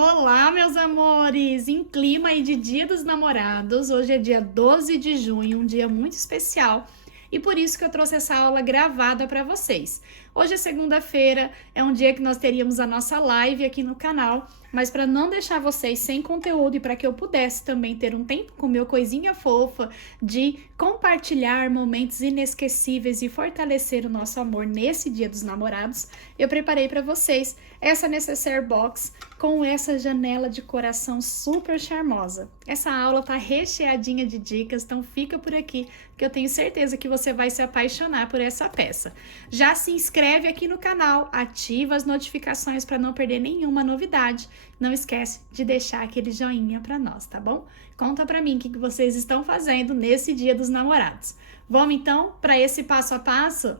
Olá, meus amores! Em clima aí de Dia dos Namorados, hoje é dia 12 de junho, um dia muito especial, e por isso que eu trouxe essa aula gravada para vocês. Hoje é segunda-feira, é um dia que nós teríamos a nossa live aqui no canal, mas para não deixar vocês sem conteúdo e para que eu pudesse também ter um tempo com meu coisinha fofa de compartilhar momentos inesquecíveis e fortalecer o nosso amor nesse Dia dos Namorados, eu preparei para vocês essa necessaire box com essa janela de coração super charmosa. Essa aula tá recheadinha de dicas, então fica por aqui que eu tenho certeza que você vai se apaixonar por essa peça. Já se inscreve aqui no canal, ativa as notificações para não perder nenhuma novidade. Não esquece de deixar aquele joinha para nós, tá bom? Conta para mim o que vocês estão fazendo nesse Dia dos Namorados. Vamos então para esse passo a passo?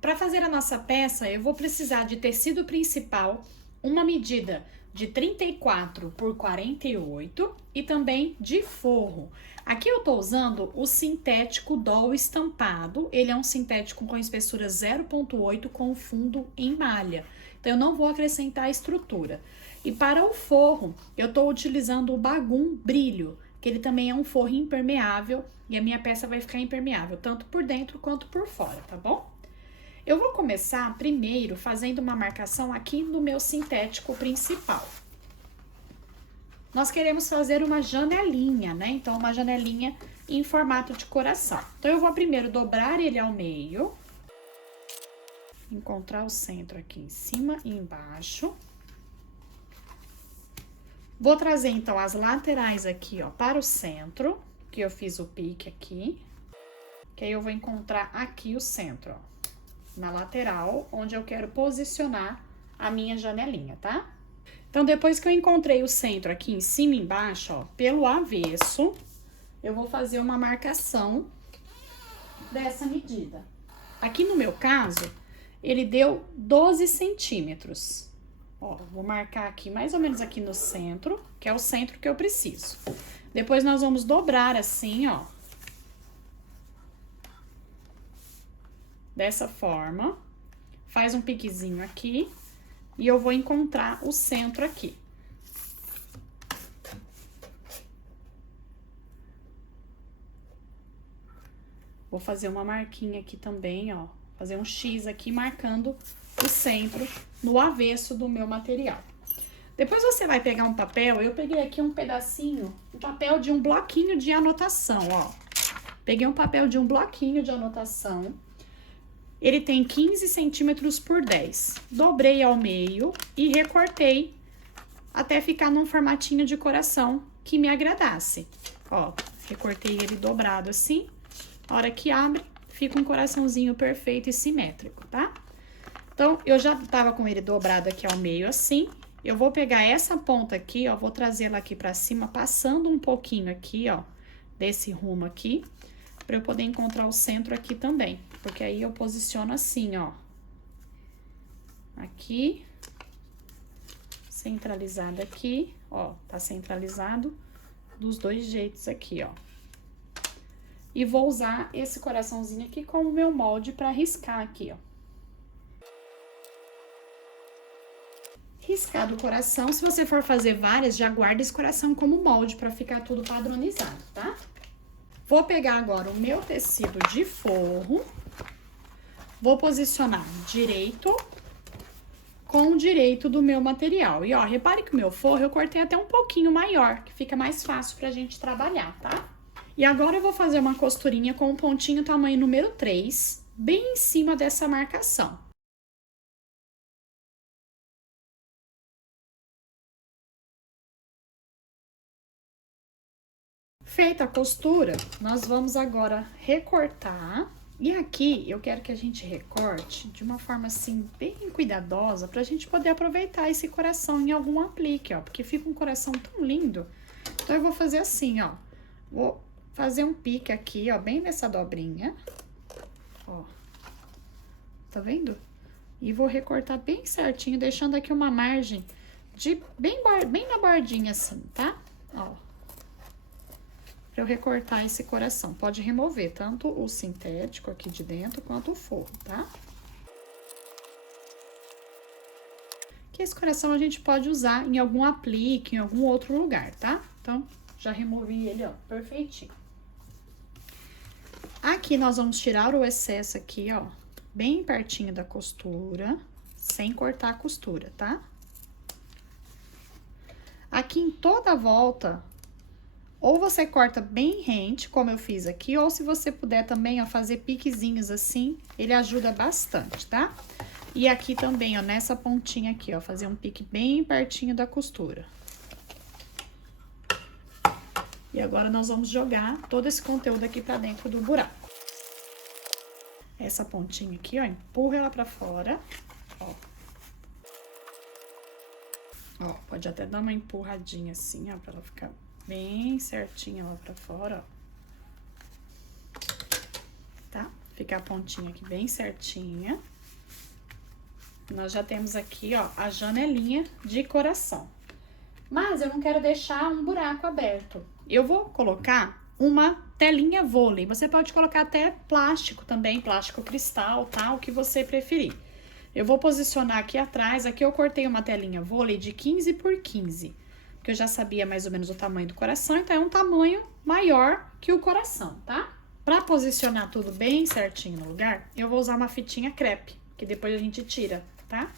Para fazer a nossa peça, eu vou precisar de tecido principal, uma medida de 34 por 48 e também de forro. Aqui eu tô usando o sintético doll estampado, ele é um sintético com espessura 0,8 com fundo em malha, então eu não vou acrescentar estrutura. E para o forro, eu tô utilizando o Bagum Brilho, que ele também é um forro impermeável e a minha peça vai ficar impermeável, tanto por dentro quanto por fora, tá bom? Eu vou começar primeiro fazendo uma marcação aqui no meu sintético principal. Nós queremos fazer uma janelinha, né? Então, uma janelinha em formato de coração. Então, eu vou primeiro dobrar ele ao meio. Encontrar o centro aqui em cima e embaixo. Vou trazer, então, as laterais aqui, ó, para o centro, que eu fiz o pique aqui. Que aí eu vou encontrar aqui o centro, ó. Na lateral, onde eu quero posicionar a minha janelinha, tá? Então, depois que eu encontrei o centro aqui em cima e embaixo, ó, pelo avesso, eu vou fazer uma marcação dessa medida. Aqui no meu caso, ele deu 12 centímetros. Ó, vou marcar aqui mais ou menos aqui no centro, que é o centro que eu preciso. Depois, nós vamos dobrar assim, ó. Dessa forma, faz um piquezinho aqui e eu vou encontrar o centro aqui. Vou fazer uma marquinha aqui também, ó, fazer um X aqui marcando o centro no avesso do meu material. Depois você vai pegar um papel, eu peguei aqui um pedacinho, um papel de um bloquinho de anotação, ó. Peguei um papel de um bloquinho de anotação. Ele tem 15 centímetros por 10. Dobrei ao meio e recortei até ficar num formatinho de coração que me agradasse. Ó, recortei ele dobrado assim. A hora que abre, fica um coraçãozinho perfeito e simétrico, tá? Então, eu já tava com ele dobrado aqui ao meio assim. Eu vou pegar essa ponta aqui, ó, vou trazê-la aqui pra cima, passando um pouquinho aqui, ó, desse rumo aqui, pra eu poder encontrar o centro aqui também. Porque aí eu posiciono assim, ó. Aqui. Centralizado aqui, ó. Tá centralizado dos dois jeitos aqui, ó. E vou usar esse coraçãozinho aqui como meu molde pra riscar aqui, ó. Riscado o coração, se você for fazer várias, já guarda esse coração como molde pra ficar tudo padronizado, tá? Vou pegar agora o meu tecido de forro. Vou posicionar direito com o direito do meu material. E, ó, repare que o meu forro eu cortei até um pouquinho maior, que fica mais fácil pra gente trabalhar, tá? E agora eu vou fazer uma costurinha com um pontinho tamanho número 3, bem em cima dessa marcação. Feita a costura, nós vamos agora recortar. E aqui, eu quero que a gente recorte de uma forma, assim, bem cuidadosa, pra gente poder aproveitar esse coração em algum aplique, ó. Porque fica um coração tão lindo. Então, eu vou fazer assim, ó. Vou fazer um pique aqui, ó, bem nessa dobrinha. Ó. Tá vendo? E vou recortar bem certinho, deixando aqui uma margem bem na bordinha assim, tá? Ó. Pra eu recortar esse coração. Pode remover tanto o sintético aqui de dentro quanto o forro, tá? Que esse coração a gente pode usar em algum aplique, em algum outro lugar, tá? Então, já removi ele, ó, perfeitinho. Aqui nós vamos tirar o excesso aqui, ó, bem pertinho da costura, sem cortar a costura, tá? Aqui em toda a volta, ou você corta bem rente, como eu fiz aqui, ou se você puder também, ó, fazer piquezinhos assim, ele ajuda bastante, tá? E aqui também, ó, nessa pontinha aqui, ó, fazer um pique bem pertinho da costura. E agora nós vamos jogar todo esse conteúdo aqui pra dentro do buraco. Essa pontinha aqui, ó, empurra ela pra fora, ó. Ó, pode até dar uma empurradinha assim, ó, pra ela ficar bem certinha lá pra fora, ó. Tá? Fica a pontinha aqui bem certinha. Nós já temos aqui, ó, a janelinha de coração. Mas eu não quero deixar um buraco aberto. Eu vou colocar uma telinha vôlei. Você pode colocar até plástico também, plástico cristal, tá? O que você preferir. Eu vou posicionar aqui atrás. Aqui eu cortei uma telinha vôlei de 15 por 15. Porque eu já sabia mais ou menos o tamanho do coração, então é um tamanho maior que o coração, tá? Pra posicionar tudo bem certinho no lugar, eu vou usar uma fitinha crepe, que depois a gente tira, tá?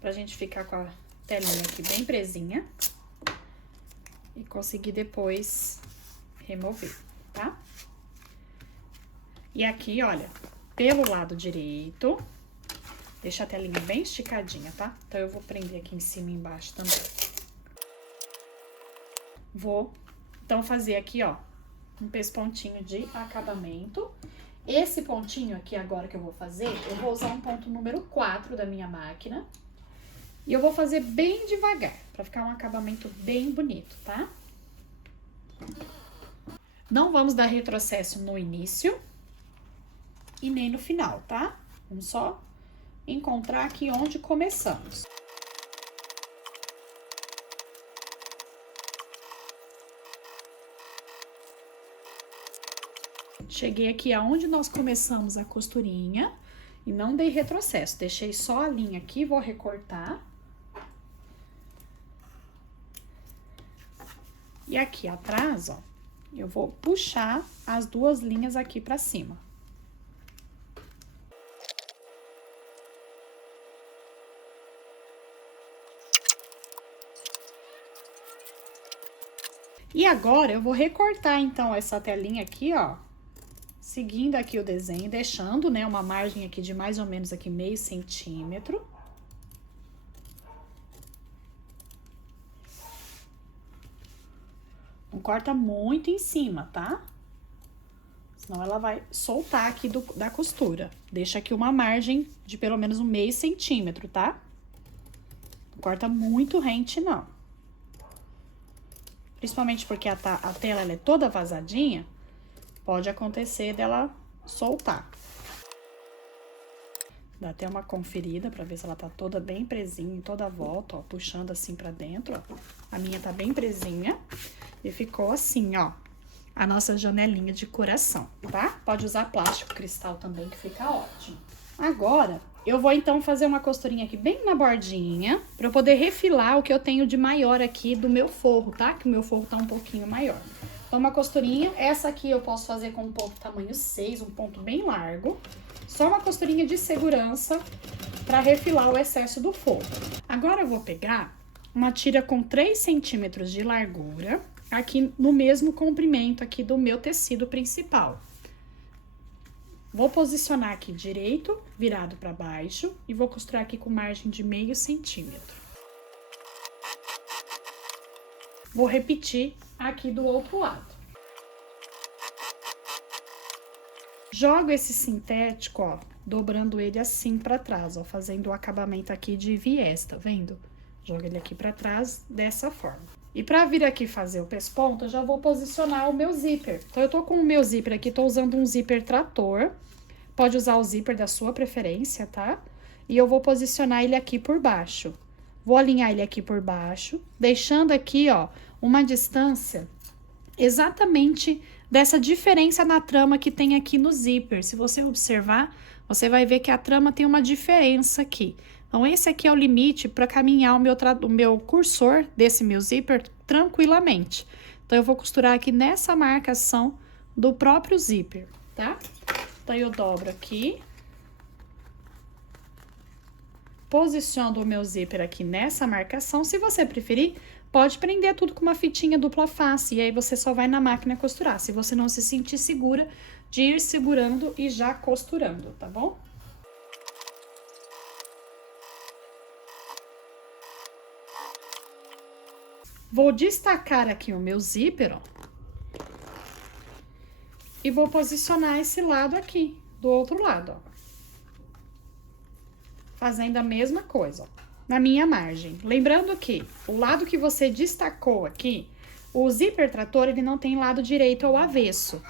Pra gente ficar com a telinha aqui bem presinha. E conseguir depois remover, tá? E aqui, olha, pelo lado direito, deixa a telinha bem esticadinha, tá? Então, eu vou prender aqui em cima e embaixo também. Vou, então, fazer aqui, ó, um pespontinho de acabamento. Esse pontinho aqui agora que eu vou fazer, eu vou usar um ponto número 4 da minha máquina. E eu vou fazer bem devagar, pra ficar um acabamento bem bonito, tá? Não vamos dar retrocesso no início e nem no final, tá? Vamos só encontrar aqui onde começamos. Cheguei aqui aonde nós começamos a costurinha e não dei retrocesso. Deixei só a linha aqui, vou recortar. E aqui atrás, ó, eu vou puxar as duas linhas aqui pra cima. E agora, eu vou recortar, então, essa telinha aqui, ó, seguindo aqui o desenho, deixando, né, uma margem aqui de mais ou menos aqui meio centímetro. Não corta muito em cima, tá? Senão ela vai soltar aqui da costura. Deixa aqui uma margem de pelo menos um meio centímetro, tá? Não corta muito rente, não. Principalmente porque a tela ela é toda vazadinha, pode acontecer dela soltar. Dá até uma conferida pra ver se ela tá toda bem presinha em toda a volta, ó, puxando assim pra dentro, ó. A minha tá bem presinha e ficou assim, ó, a nossa janelinha de coração, tá? Pode usar plástico cristal também, que fica ótimo. Agora, eu vou então fazer uma costurinha aqui bem na bordinha, pra eu poder refilar o que eu tenho de maior aqui do meu forro, tá? Que o meu forro tá um pouquinho maior. Então, uma costurinha, essa aqui eu posso fazer com um ponto tamanho 6, um ponto bem largo. Só uma costurinha de segurança pra refilar o excesso do forro. Agora, eu vou pegar uma tira com 3 centímetros de largura, aqui no mesmo comprimento aqui do meu tecido principal. Vou posicionar aqui direito, virado pra baixo, e vou costurar aqui com margem de meio centímetro. Vou repetir aqui do outro lado. Jogo esse sintético, ó, dobrando ele assim pra trás, ó, fazendo o acabamento aqui de viés, tá vendo? Jogo ele aqui pra trás dessa forma. E pra vir aqui fazer o pesponto, eu já vou posicionar o meu zíper. Então, eu tô com o meu zíper aqui, tô usando um zíper trator. Pode usar o zíper da sua preferência, tá? E eu vou posicionar ele aqui por baixo. Vou alinhar ele aqui por baixo, deixando aqui, ó, uma distância exatamente dessa diferença na trama que tem aqui no zíper. Se você observar, você vai ver que a trama tem uma diferença aqui. Então, esse aqui é o limite para caminhar o meu cursor desse meu zíper tranquilamente. Então, eu vou costurar aqui nessa marcação do próprio zíper, tá? Então, eu dobro aqui. Posiciono o meu zíper aqui nessa marcação. Se você preferir, pode prender tudo com uma fitinha dupla face. E aí, você só vai na máquina costurar. Se você não se sentir segura, de ir segurando e já costurando, tá bom? Vou destacar aqui o meu zíper, ó. E vou posicionar esse lado aqui, do outro lado, ó. Fazendo a mesma coisa, ó, na minha margem. Lembrando que o lado que você destacou aqui, o zíper trator, ele não tem lado direito ou avesso.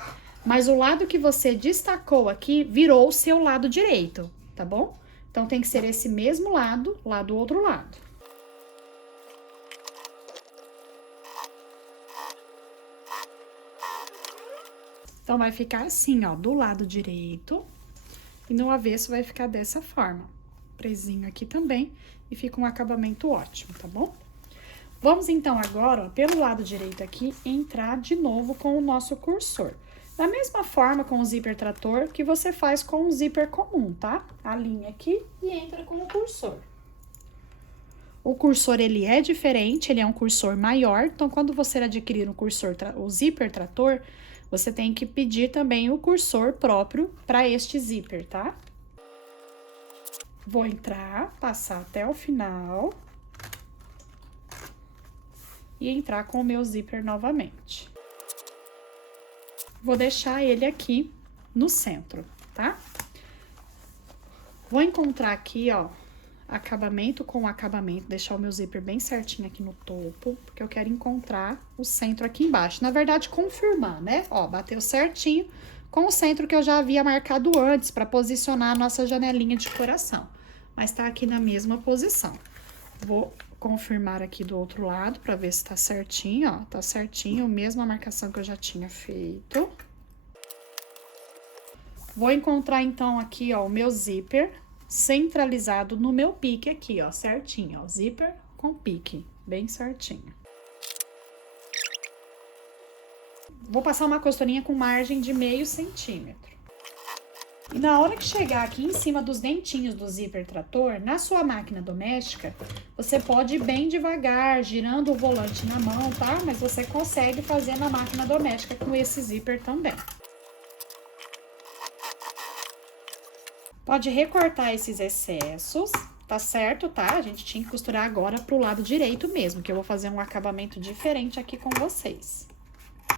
Mas o lado que você destacou aqui virou o seu lado direito, tá bom? Então, tem que ser esse mesmo lado, lá do outro lado. Então, vai ficar assim, ó, do lado direito. E no avesso vai ficar dessa forma. Presinho aqui também. E fica um acabamento ótimo, tá bom? Vamos, então, agora, ó, pelo lado direito aqui, entrar de novo com o nosso cursor. Da mesma forma com o zíper trator que você faz com o zíper comum, tá? Alinha aqui e entra com o cursor. O cursor, ele é diferente, ele é um cursor maior. Então, quando você adquirir o zíper trator, você tem que pedir também o cursor próprio para este zíper, tá? Vou entrar, passar até o final. E entrar com o meu zíper novamente. Vou deixar ele aqui no centro, tá? Vou encontrar aqui, ó, acabamento com acabamento, deixar o meu zíper bem certinho aqui no topo, porque eu quero encontrar o centro aqui embaixo. Na verdade, confirmar, né? Ó, bateu certinho com o centro que eu já havia marcado antes para posicionar a nossa janelinha de coração. Mas tá aqui na mesma posição. Vou confirmar aqui do outro lado para ver se tá certinho, ó. Tá certinho, mesma marcação que eu já tinha feito. Vou encontrar, então, aqui, ó, o meu zíper centralizado no meu pique aqui, ó, certinho, ó, zíper com pique, bem certinho. Vou passar uma costurinha com margem de meio centímetro. E na hora que chegar aqui em cima dos dentinhos do zíper trator, na sua máquina doméstica, você pode ir bem devagar, girando o volante na mão, tá? Mas você consegue fazer na máquina doméstica com esse zíper também. Pode recortar esses excessos, tá certo, tá? A gente tinha que costurar agora pro lado direito mesmo, que eu vou fazer um acabamento diferente aqui com vocês.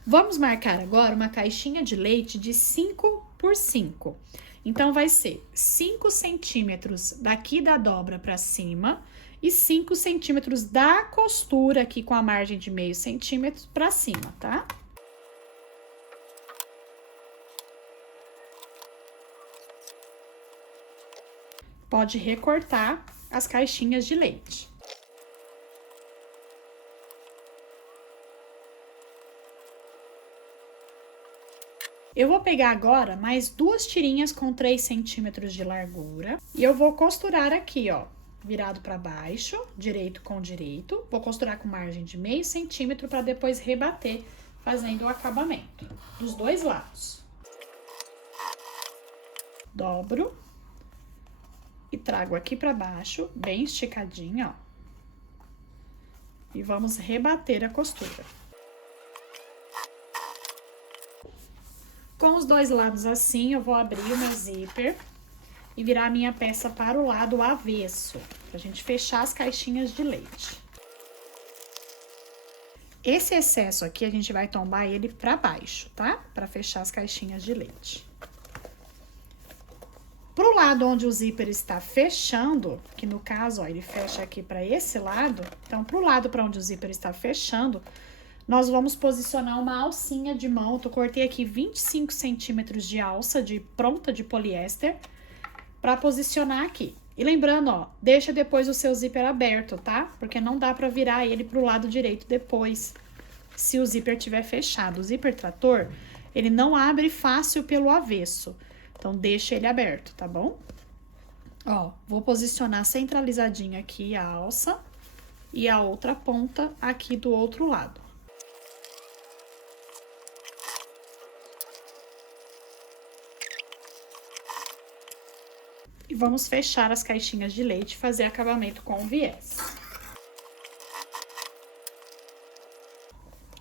Vamos marcar agora uma caixinha de leite de 5 por 5. Então, vai ser 5 centímetros daqui da dobra pra cima e 5 centímetros da costura aqui com a margem de meio centímetro pra cima, tá? Pode recortar as caixinhas de leite. Eu vou pegar agora mais 2 tirinhas com 3 centímetros de largura e eu vou costurar aqui, ó, virado para baixo, direito com direito. Vou costurar com margem de meio centímetro para depois rebater, fazendo o acabamento dos dois lados. Dobro e trago aqui para baixo, bem esticadinho, ó. E vamos rebater a costura. Com os dois lados assim, eu vou abrir o meu zíper e virar a minha peça para o lado avesso, pra gente fechar as caixinhas de leite. Esse excesso aqui, a gente vai tombar ele pra baixo, tá? Pra fechar as caixinhas de leite. Pro lado onde o zíper está fechando, que no caso, ó, ele fecha aqui pra esse lado, então, pro lado pra onde o zíper está fechando, nós vamos posicionar uma alcinha de mão. Eu cortei aqui 25 centímetros de alça pronta de poliéster para posicionar aqui. E lembrando, ó, deixa depois o seu zíper aberto, tá? Porque não dá pra virar ele pro lado direito depois, se o zíper tiver fechado. O zíper trator, ele não abre fácil pelo avesso. Então, deixa ele aberto, tá bom? Ó, vou posicionar centralizadinho aqui a alça e a outra ponta aqui do outro lado. E vamos fechar as caixinhas de leite e fazer acabamento com viés.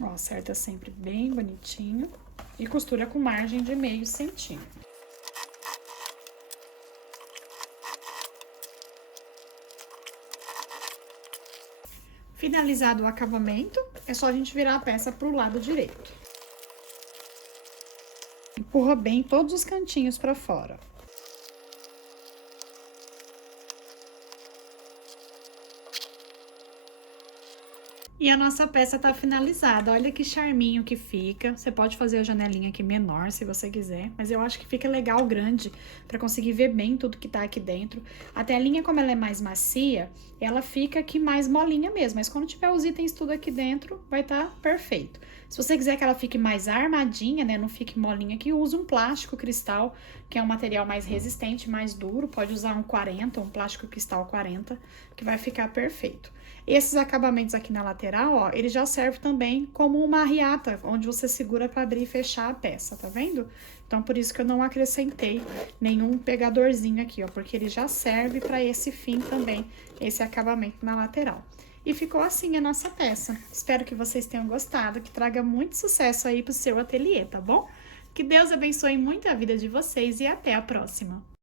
Ó, acerta sempre bem bonitinho e costura com margem de meio centímetro. Finalizado o acabamento, é só a gente virar a peça pro lado direito. Empurra bem todos os cantinhos para fora. E a nossa peça tá finalizada. Olha que charminho que fica. Você pode fazer a janelinha aqui menor, se você quiser. Mas eu acho que fica legal grande, pra conseguir ver bem tudo que tá aqui dentro. A telinha, como ela é mais macia, ela fica aqui mais molinha mesmo. Mas quando tiver os itens tudo aqui dentro, vai tá perfeito. Se você quiser que ela fique mais armadinha, né, não fique molinha aqui, use um plástico cristal, que é um material mais resistente, mais duro. Pode usar um 40, um plástico cristal 40, que vai ficar perfeito. Esses acabamentos aqui na lateral, ó, ele já serve também como uma arriata, onde você segura para abrir e fechar a peça, tá vendo? Então, por isso que eu não acrescentei nenhum pegadorzinho aqui, ó, porque ele já serve para esse fim também, esse acabamento na lateral. E ficou assim a nossa peça. Espero que vocês tenham gostado, que traga muito sucesso aí pro seu ateliê, tá bom? Que Deus abençoe muito a vida de vocês e até a próxima!